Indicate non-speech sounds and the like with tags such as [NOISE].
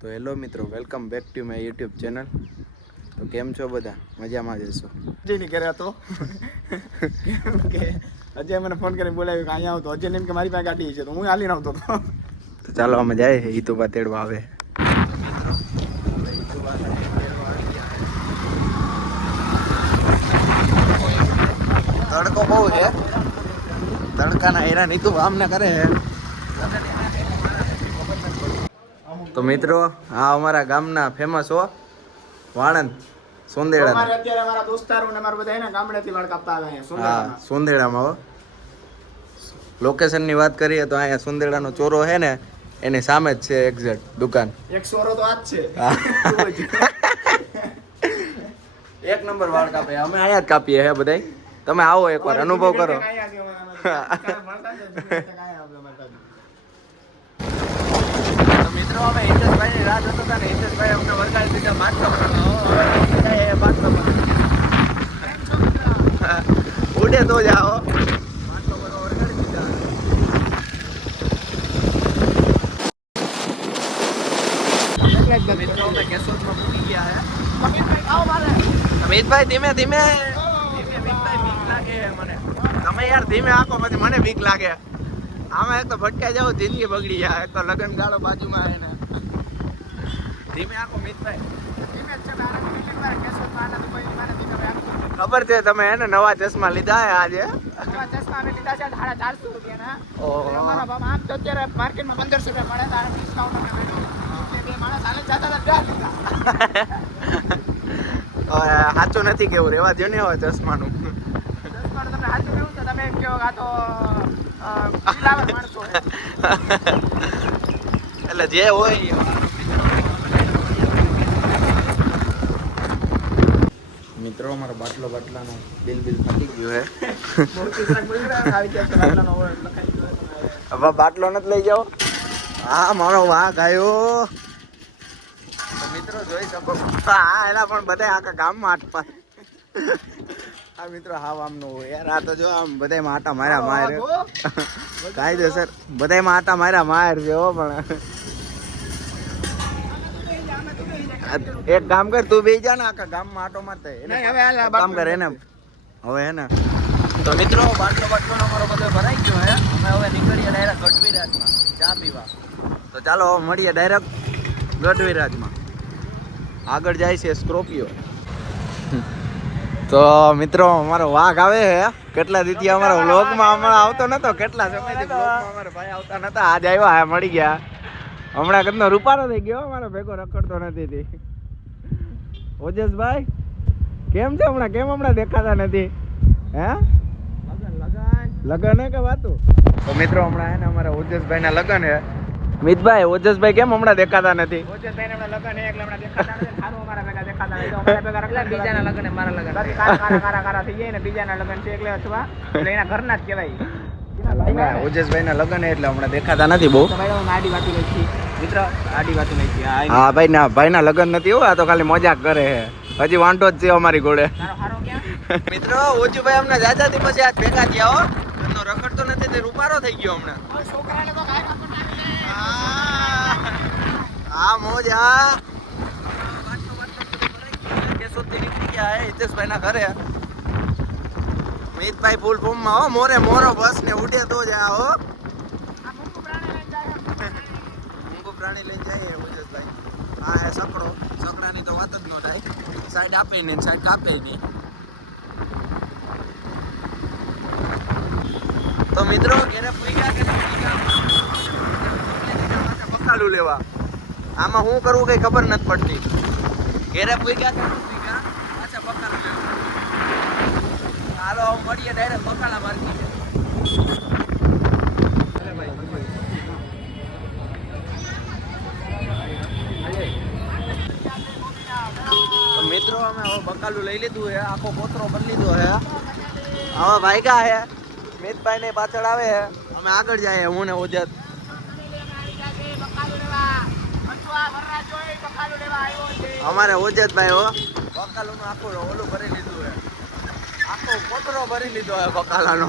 તો હેલો મિત્રો welcome back to my YouTube channel. તો કેમ છો બધા? મજામાં જશો અજયની ઘરે હતો કેમ કે અજય મને ફોન કરીને બોલાવ્યો કે અહીંયા આવતો અજય એમ કે મારી પાસે ગાડી છે તો હું હાલી આવતો હતો તો ચાલો અમે જાય હિતુબા તેડવા આવે તડકો બહુ છે. તડકાના હેરાન હિતુ આમને કરે છે તો મિત્રો આ અમારા ગામના ફેમસ હો વાણંદ સોંદેડા અમારે અત્યારે મારા દોસ્તારો ને મારા બધા એના ગામડેથી વાળ કાપતા આવે અહીંયા હા. સોંદેડામાં હો. લોકેશનની વાત કરીએ તો અહીંયા સોંદેડાનો ચોરો છે ને એની સામે જ છે એક્ઝેક્ટ દુકાન. એક ચોરો તો આ જ છે [LAUGHS] એક નંબર વાળ કાપે. અમે અહીંયા જ કાપીએ હે બધાય. તમે આવો એકવાર અનુભવ કરો અહીંયા છે અમારા. કાંઈ મળતા જ નથી. કાંઈ આપણે મળતા જ નથી. તો મિત્રો હિતેશભાઈની રાહ ને હિતેશભાઈ અમને વરગાડી દીધા માટલો ઉડે તો જ હે. અમિતભાઈ, ધીમે ધીમે. તમે યાર ધીમે આંકો પછી મને બીક લાગે. આમાં એક તો ભટકાઈ જાવ જિંદગી બગડી જાય. એક તો લગન ગાળો બાજુમાં આવે ને. ધીમે આખો મિતભાઈ ખબર છે તમે એને નવા ચશ્મા લીધા હે આજે? એવા ચશ્મા અમે લીધા છે સાડા ચારસો રૂપિયાના. ઓહો. આમ તો અત્યારે માર્કેટમાં પંદરસો રૂપિયા મળે તારે ડિસ્કાઉન્ટ અમે એટલે બે માણસ હાલે જતા હતા લીધા. [LAUGHS] સાચું નથી કેવું રેવા જો ને હવે ચશ્માનું. ચશ્માનું તમને સાચું કહ્યું તો તમે એમ કહો કે આ તો. [LAUGHS] એટલે જે હોય મિત્રો મારો બાટલો બાટલાનો બિલ બિલ ફાટી ગયું હે. હવે બાટલો નથી લઈ જાઓ? હા મારો વાઘ આવ્યો મિત્રો જોઈ શકો. હા એના પણ બધા આખા ગામમાં આટપા આ મિત્રો હાવ આમનું હોય. યાર આ તો જો આમ બધાયમાં આટા માર્યા માર દે કાયદેસર. બધાયમાં આટા માર્યા માર છે હો પણ એક કામ કર તું બેસી જા ને આખા ગામમાં આટો મારતે એને હવે કામ કર એને. હવે હે ને તો મિત્રો બાટલો બાટલો અમારો બધો ભરાઈ ગયો હે. અમે હવે નીકળીએ ડાયરેક્ટ ગઢવીરાજમાં ચા પીવા. તો ચાલો હવે મળીએ ડાયરેક્ટ ગઢવીરાજમાં. આગળ જાય છે સ્કોર્પિયો તો મિત્રો અમારો વાઘ આવે હે. કેટલા દીથી અમારા વ્લોગમાં હમણાં આવતો નતો કેટલા સમયથી વ્લોગમાં અમારા ભાઈ આવતા નતા. આજ આવ્યા હે મળી ગયા. હમણાં કદનો રૂપારો થઈ ગયો અમારો ભેગો રખડતો નથી તી. ઓજસભાઈ કેમ છે હમણાં? કેમ હમણાં દેખાતા નથી? હે? લગન હે કે વાતું? તો મિત્રો હમણાં હે ને અમારા ઓજસભાઈ ના લગન હે. મિતભાઈ ઓજસભાઈ કેમ હમણાં દેખાતા નથી? ઓજસભાઈને હમણાં લગન એટલે હમણાં દેખાતા નથી. સારું અમારા ભેગા દેખાતા નથી. અમારા ભેગા રખડતા હતા. બાકી કારા કારા કારા કારા થઈ જાય ને બીજાના લગન છે એટલે અથવા. એટલે એના ઘરના જ કહેવાય. ઓજસભાઈ ના લગન હે એટલે હમણાં દેખાતા નથી બહુ. તો ભાઈ હું આડી વાતું છી. મિત્ર આડી વાતું નહીં હા હા ભાઈ ના ભાઈ ના લગન નથી હો આ તો ખાલી મજાક કરે છે. હજી વાંટો જ છે અમારી ઘોડે ક્યાં? મિત્રો ઓજુભાઈ અમને જાજા થી પછી આ ભેગા થયા હો. એમનો રખડતો નથી તે રૂપારો થઈ ગયો હમણાં હા મોજ આ કેશોદથી નીકળી ગયા હે હિતેશભાઈ ના ઘરે. મિતભાઈ ફૂલ ફોર્મમાં હો મોરે મોરો બસ ને ઉડે તો જ આ હો. પ્રાણી લઈને જાય ઓજસભાઈ આ હે સકડો. સકડાની તો વાત જ ન થાય. સાઈડ આપે નહીં, સાઈડ કાપે નહીં. તો મિત્રો, ઘરે પૂરી ગયા કે પૂરી લેવા. આમાં શું કરવું કઈ ખબર નથી પડતી. ઘેરે પૂરી ગયા? પાછા બકાલું લેવા. હાલો મળીએ ડાયરેક્ટ બકાલા માર્કેટ તો મિત્રો, અમે હવે બકાલું લઈ લીધું છે. આખો પોતરો ભરી લીધો છે. હવે ભાઈગા છે. મિતભાઈ ને પાછળ આવે છે. અમે આગળ જઈએ હું ને ઓજત અમારે ઓજતભાઈ હો. બકાલું નું આખું ઓલું ભરી લીધું છે. આખો પોતરો ભરી લીધો છે બકાલાનો.